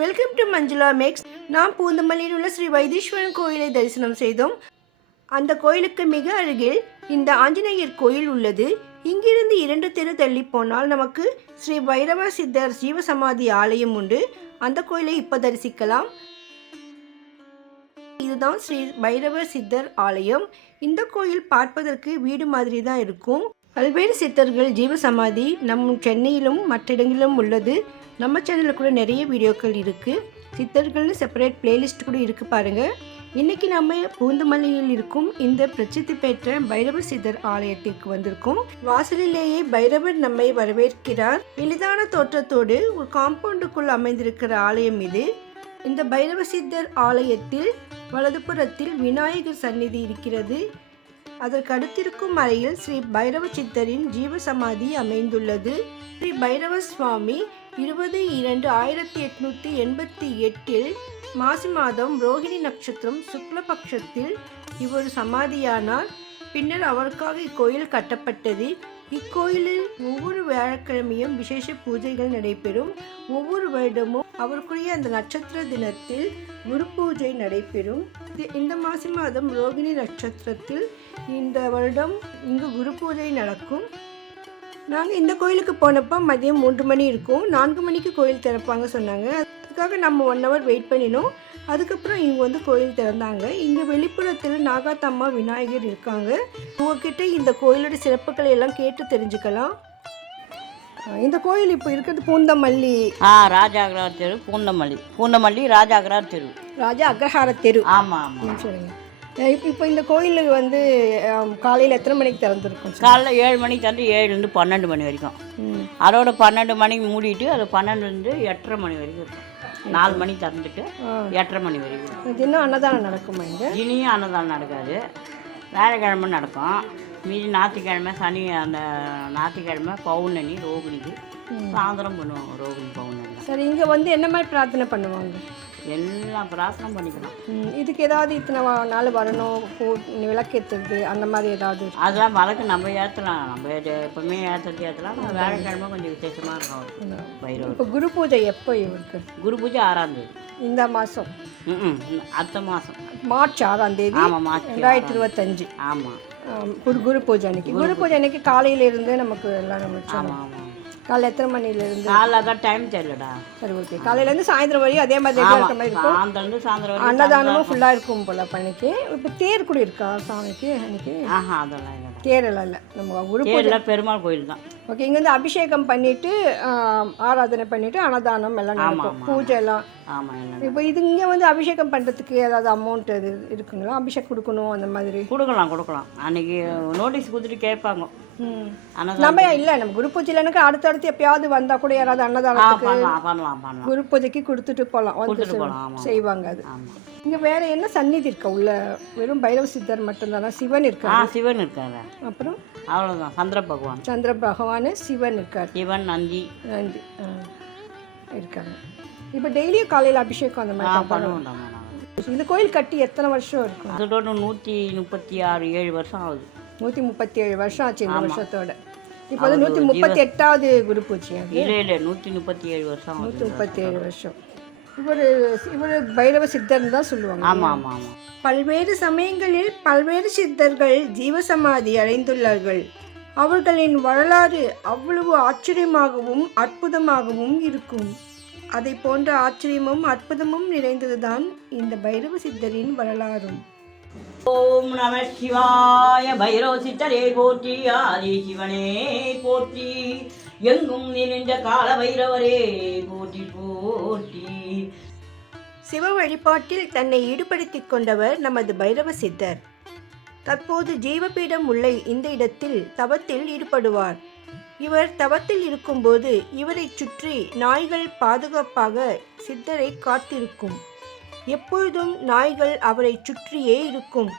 Welcome to Manjula maths நாம் பூந்தமல்லியில் உள்ள ஸ்ரீ வைத்தீஸ்வரன் கோயிலை தரிசனம் செய்தோம். அந்த கோயிலுக்கு மிக அருகில் இந்த ஆஞ்சநேயர் கோயில் உள்ளது. இங்கிருந்து இரண்டு தெரு தள்ளி போனால் நமக்கு ஸ்ரீ பைரவ சித்தர் ஜீவசமாதி ஆலயம் உண்டு. அந்த கோயிலை இப்போ தரிசிக்கலாம். இதுதான் ஸ்ரீ பைரவ சித்தர் ஆலயம். இந்த கோயில் பார்ப்பதற்கு வீடு மாதிரி தான் இருக்கும். பல்வேறு சித்தர்கள் ஜீவசமாதி நம் சென்னையிலும் மற்ற இடங்களிலும் உள்ளது. நம்ம சேனலில் கூட நிறைய வீடியோக்கள் இருக்குது சித்தர்கள்னு செப்பரேட் பிளேலிஸ்ட் கூட இருக்குது பாருங்கள் இன்றைக்கி நம்ம பூந்தமல்லியில் இருக்கும் இந்த பிரசித்தி பெற்ற பைரவ சித்தர் ஆலயத்திற்கு வந்திருக்கோம். வாசலிலேயே பைரவர் நம்மை வரவேற்கிறார். எளிதான தோற்றத்தோடு ஒரு காம்பவுண்டுக்குள் அமைந்திருக்கிற ஆலயம் இது. இந்த பைரவ சித்தர் ஆலயத்தில் வலதுபுறத்தில் விநாயகர் சந்நிதி இருக்கிறது. அதற்கு அடுத்திருக்கும் அறையில் ஸ்ரீ பைரவ சித்தரின் ஜீவசமாதி அமைந்துள்ளது. ஸ்ரீ பைரவ சுவாமி இருபது இரண்டு ஆயிரத்தி எட்நூத்தி எண்பத்தி எட்டில் மாசி மாதம் ரோகிணி நட்சத்திரம் சுக்லபக்ஷத்தில் இவர் சமாதியானார். பின்னர் அவருக்காக இக்கோயில் கட்டப்பட்டது. இக்கோயிலில் ஒவ்வொரு வியாழக்கிழமையும் விசேஷ பூஜைகள் நடைபெறும். ஒவ்வொரு வருடமும் அவருக்குரிய அந்த நட்சத்திர தினத்தில் குரு பூஜை நடைபெறும். இந்த மாசி மாதம் ரோகிணி நட்சத்திரத்தில் இந்த வருடம் இங்கு குரு பூஜை நடக்கும். நாங்கள் இந்த கோயிலுக்கு போனப்போ மதியம் மூன்று மணி இருக்கும். நான்கு மணிக்கு கோயில் திறப்பாங்க சொன்னாங்க. அதுக்காக நம்ம ஒன் ஹவர் வெயிட் பண்ணினோம். அதுக்கப்புறம் இங்கே வந்து கோயில் திறந்தாங்க. இங்கே வெளிப்புறத்தில் நாகாத்தம்மா விநாயகர் இருக்காங்க. உங்ககிட்ட இந்த கோயிலோட சிறப்புகளை எல்லாம் கேட்டு தெரிஞ்சுக்கலாம். இந்த கோயில் இப்போ இருக்கிறது பூந்தமல்லி. ஆ ராஜாகரார் தெரு பூந்தமல்லி. பூந்தமல்லி ராஜாகரார் தெரு. ராஜா அக்ரஹார தெரு. ஆமாம் ஆமாம் அஹ் இப்போ இப்போ இந்த கோயில் வந்து காலையில் எத்தனை மணிக்கு திறந்துருக்கும் காலைல ஏழு மணிக்கு தந்து ஏழுலேருந்து பன்னெண்டு மணி வரைக்கும். அதோட பன்னெண்டு மணிக்கு மூடிட்டு அது பன்னெண்டுலேருந்து எட்டரை மணி வரைக்கும் இருக்கும். நாலு மணி திறந்துட்டு. எட்டரை மணி வரைக்கும். தினம் அன்னதானம் நடக்குமா இங்கே இனியும் அன்னதானம் நடக்காது. வேலைக்கிழமை நடக்கும். மீதி ஞாயிற்றுக்கிழமை சனி அந்த ஞாயிற்றுக்கிழமை பௌர்ணமி ரோகிணிக்கு. சாயந்தரம் பண்ணுவாங்க ரோகிணி பௌர்ணமி. சரி இங்கே வந்து என்ன மாதிரி பிரார்த்தனை பண்ணுவாங்க? எல்லாம் பிரார்த்தனை பண்ணிக்கலாம் இதுக்கு ஏதாவது இத்தனை நாள் வரணும் பூ விளக்கேற்றுறது அந்த மாதிரி ஏதாவது இருக்கா? அதெல்லாம் வழக்கு நம்ம ஏற்றலாம் நம்ம எப்பவுமே ஏற்றுறது ஏற்றலாம் வேலைக்கிழமை கொஞ்சம் விசேஷமாக இருக்கும். பைரவர். இப்போ குரு பூஜை எப்போ இவருக்கு குரு பூஜை ஆறாம் தேதி. இந்த மாதம் அடுத்த மாதம் மார்ச் ஆறாம் தேதி? ஆமாம் மாற்றி ரெண்டாயிரத்தி இருபத்தஞ்சு. ஆமாம் ஆம், குரு குரு பூஜை அன்னைக்கு. குரு பூஜை. அன்னைக்கு காலையில இருந்து நமக்கு எல்லாம் நம்ம ஆமாம் ஆமாம் காலைல எத்தனை மணிலேருந்து காலைல டைம் தெரியலடா. சரி ஓகே காலையிலேருந்து சாயந்தரம் வரையும் அதே மாதிரி regular இருக்க மாதிரி இருக்கும். சாயந்தரம் சாயந்தரம் அன்னதானமும் ஃபுல்லாக இருக்கும் போல பண்ணிக்கு இப்போ தேர் கூட இருக்கா சாமிக்கு அன்னைக்கு? ஆஹா அதெல்லாம் இல்லைடா. தேர் எல்லாம் இல்லை. நம்ம குரு தேரில் பெருமாள் கோயில் தான். ஓகே இங்க வந்து அபிஷேகம் பண்ணிட்டு ஆராதனை பண்ணிட்டு அன்னதானம் எல்லாம் நடக்கும். பூஜை எல்லாம். ஆமாம் இப்போ இது இங்க வந்து அபிஷேகம் பண்றதுக்கு ஏதாவது அமௌண்ட் இது இருக்குங்களா? அபிஷேகம் கொடுக்கணும் அந்த மாதிரி. கொடுக்கலாம் கொடுக்கலாம். அன்னைக்கு நோட்டீஸ் கொடுத்துட்டு கேட்பாங்க. நம்ம இல்ல நம்ம குரு பூஜையில் எனக்கு அடுத்தடுத்து எப்பயாவது வந்தா கூட யாராவது அன்னதானத்துக்கு குரு பூஜைக்கு கொடுத்துட்டு போகலாம் வந்து செய்வாங்க அது. இங்க வேற என்ன சந்நிதி இருக்கா? உள்ள வெறும் பைரவ சித்தர் மட்டும்தானா சிவன் ஆ இருக்காரு சிவன் இருக்காரு. அப்புறம்? அவ்வளோதான் சந்திர பகவான். சந்திர பகவான் சிவன் இருக்கார். சிவன் நந்தி. ஆ, இருக்காங்க. இப்போ டெய்லியும் காலையில் அபிஷேகம் அந்த மாதிரி பண்ணுவோம். இந்த கோயில் கட்டி எத்தனை வருஷம் இருக்கும்? அதோட நூற்றி முப்பத்தி ஆறு ஏழு வருஷம் ஆகுது. நூற்றி முப்பத்தி ஏழு வருஷம் ஆச்சு இந்த வருஷத்தோட. இப்போ வந்து நூற்றி முப்பத்தி எட்டாவது குரு பூஜை இல்லை இல்லை நூற்றி முப்பத்தி ஏழு வருஷம் நூற்றி முப்பத்தி ஏழு வருஷம். இவர் இவர் பைரவ சித்தர்னு தான் சொல்லுவாங்க. ஆமாம் ஆமாம் ஆமாம் பல்வேறு சமயங்களில் பல்வேறு சித்தர்கள் ஜீவசமாதி அடைந்துள்ளார்கள். அவர்களின் வரலாறு அவ்வளவு ஆச்சரியமாகவும் அற்புதமாகவும் இருக்கும். அதை போன்ற ஆச்சரியமும் அற்புதமும் நிறைந்ததுதான் இந்த பைரவ சித்தரின் வரலாறும். ஓம் நம சிவாய பைரவ சித்தரே போற்றி ஆதி சிவனே போற்றி. எங்கும் நிறைந்த கால பைரவரே போற்றி போற்றி. சிவ வழிபாட்டில் தன்னை ஈடுபடுத்தி கொண்டவர் நமது பைரவ சித்தர். தற்போது ஜீவபீடம் உள்ள இந்த இடத்தில் தவத்தில் ஈடுபடுவார். இவர் தவத்தில் இருக்கும்போது இவரைச் சுற்றி நாய்கள் பாதுகாப்பாக சித்தரை காத்திருக்கும். எப்பொழுதும் நாய்கள் அவரைச் சுற்றியே இருக்கும்.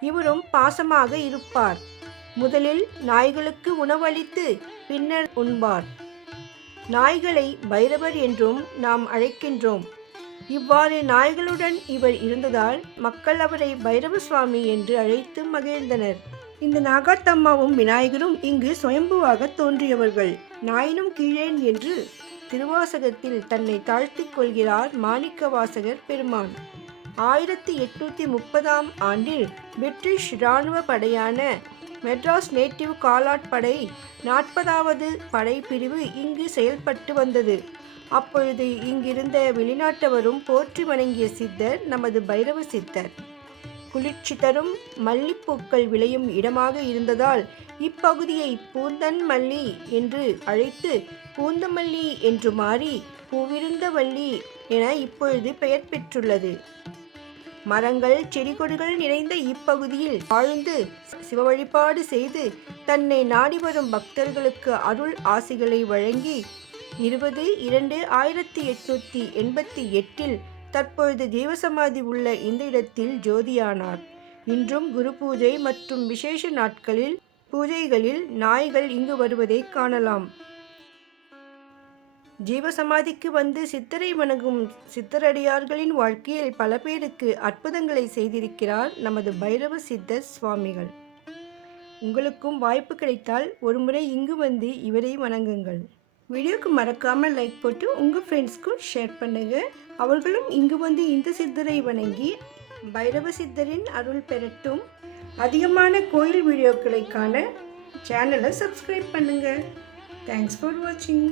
இவரும் பாசமாக இருப்பார். முதலில் நாய்களுக்கு உணவளித்து பின்னர் உண்பார். நாய்களை பைரவர் என்றும் நாம் அழைக்கின்றோம். இவ்வாறு நாய்களுடன் இவர் இருந்ததால் மக்கள் அவரை பைரவ சுவாமி என்று அழைத்து மகிழ்ந்தனர். இந்த நாகாத்தம்மாவும் விநாயகரும் இங்கு சுயம்புவாக தோன்றியவர்கள். நாயினும் கீழேன் என்று திருவாசகத்தில் தன்னை தாழ்த்திக் கொள்கிறார் மாணிக்கவாசகர் பெருமான். ஆயிரத்தி எட்நூற்றி முப்பதாம் ஆண்டில் பிரிட்டிஷ் இராணுவ படையான மெட்ராஸ் நேட்டிவ் காலாட் படை நாற்பதாவது படைப்பிரிவு இங்கு செயல்பட்டு வந்தது. அப்பொழுது இங்கிருந்த வெளிநாட்டவரும் போற்றி வணங்கிய சித்தர் நமது பைரவ சித்தர். குளிர்ச்சி தரும் மல்லிப்பூக்கள் விளையும் இடமாக இருந்ததால் இப்பகுதியை பூந்தன்மல்லி என்று அழைத்து பூந்தமல்லி என்று மாறி பூவிருந்தவல்லி என இப்பொழுது பெயர் பெற்றுள்ளது. மரங்கள் செடிகொடிகள் நிறைந்த இப்பகுதியில் வாழ்ந்து சிவ வழிபாடு செய்து தன்னை நாடி வரும் பக்தர்களுக்கு அருள் ஆசிகளை வழங்கி இருபது இரண்டு ஆயிரத்தி எட்நூத்தி எண்பத்தி எட்டில் தற்பொழுது ஜீவசமாதி உள்ள இந்த இடத்தில் ஜோதியானார். இன்றும் குரு பூஜை மற்றும் விசேஷ நாட்களில் பூஜைகளில் நாய்கள் இங்கு வருவதை காணலாம். ஜீவசமாதிக்கு வந்து சித்தரை வணங்கும் சித்தரடியார்களின் வாழ்க்கையில் பல பேருக்கு அற்புதங்களை செய்திருக்கிறார் நமது பைரவ சித்தர் சுவாமிகள். உங்களுக்கும் வாய்ப்பு கிடைத்தால் ஒருமுறை இங்கு வந்து இவரை வணங்குங்கள். வீடியோக்கு மறக்காமல் லைக் போட்டு உங்கள் ஃப்ரெண்ட்ஸ்க்கும் ஷேர் பண்ணுங்கள் அவர்களும் இங்கு வந்து இந்த சித்தரை வணங்கி பைரவ சித்தரின் அருள் பெறட்டும். அதிகமான கோயில் வீடியோக்களை காண சேனலை சப்ஸ்கிரைப் பண்ணுங்கள் தேங்க்ஸ் ஃபார் வாட்சிங்